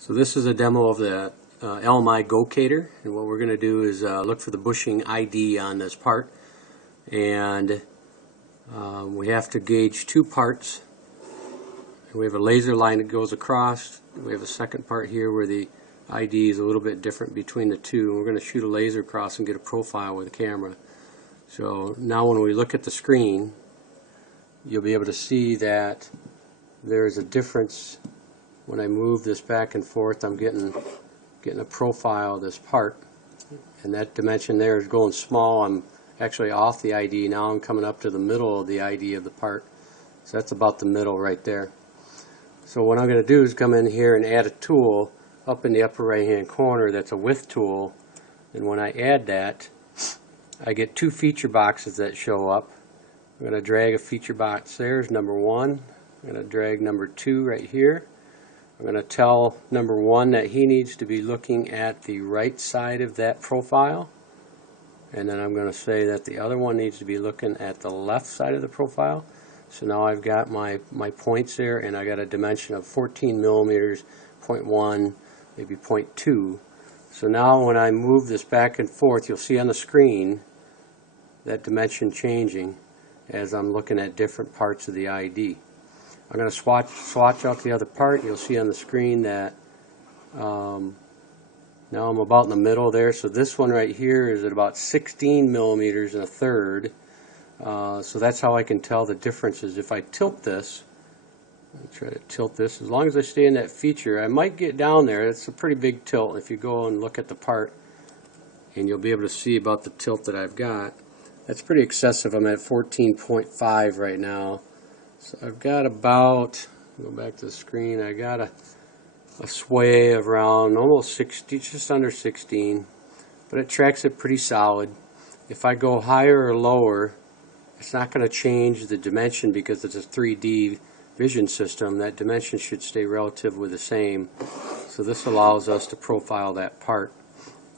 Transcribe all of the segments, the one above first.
So this is a demo of the LMI Gocator, and what we're going to do is look for the bushing ID on this part, and we have to gauge two parts. We have a laser line that goes across. We have a second part here where the ID is a little bit different between the two. We're going to shoot a laser across and get a profile with the camera. So now when we look at the screen, you'll be able to see that there's a difference. When I move this back and forth, I'm getting a profile of this part, and that dimension there is going small. I'm actually off the ID. Now I'm coming up to the middle of the ID of the part. So that's about the middle right there. So what I'm going to do is come in here and add a tool up in the upper right hand corner that's a width tool, and when I add that, I get two feature boxes that show up. I'm going to drag a feature box. There's number one. I'm going to drag number two right here. I'm going to tell number one that he needs to be looking at the right side of that profile, and then I'm going to say that the other one needs to be looking at the left side of the profile. So now I've got my points there, and I got a dimension of 14 millimeters, 0.1, maybe 0.2. So now when I move this back and forth, you'll see on the screen that dimension changing as I'm looking at different parts of the ID. I'm going to swatch out the other part. You'll see on the screen that now I'm about in the middle there. So this one right here is at about 16 millimeters and a third. So that's how I can tell the differences. If I tilt this, I'll try to tilt this. As long as I stay in that feature, I might get down there. It's a pretty big tilt. If you go and look at the part, and you'll be able to see about the tilt that I've got. That's pretty excessive. I'm at 14.5 right now. So I've got about, go back to the screen, I got a sway of around almost 60, just under 16, but it tracks it pretty solid. If I go higher or lower, it's not going to change the dimension because it's a 3D vision system. That dimension should stay relatively the same. So this allows us to profile that part.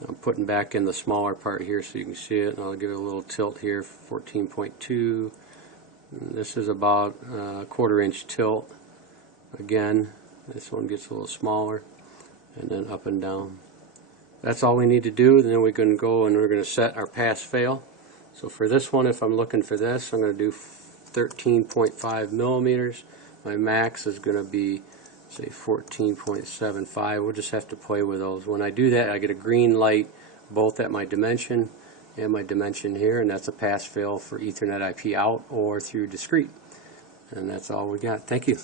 I'm putting back in the smaller part here so you can see it, and I'll give it a little tilt here, 14.2. This is about a 1/4 inch tilt. Again, this one gets a little smaller, and then up and down. That's all we need to do. And then we can go and we're going to set our pass-fail. So for this one, if I'm looking for this, I'm going to do 13.5 millimeters. My max is going to be, say, 14.75. We'll just have to play with those. When I do that, I get a green light both at my dimension and my dimension here, and that's a pass-fail for Ethernet IP out or through discrete. And that's all we got. Thank you.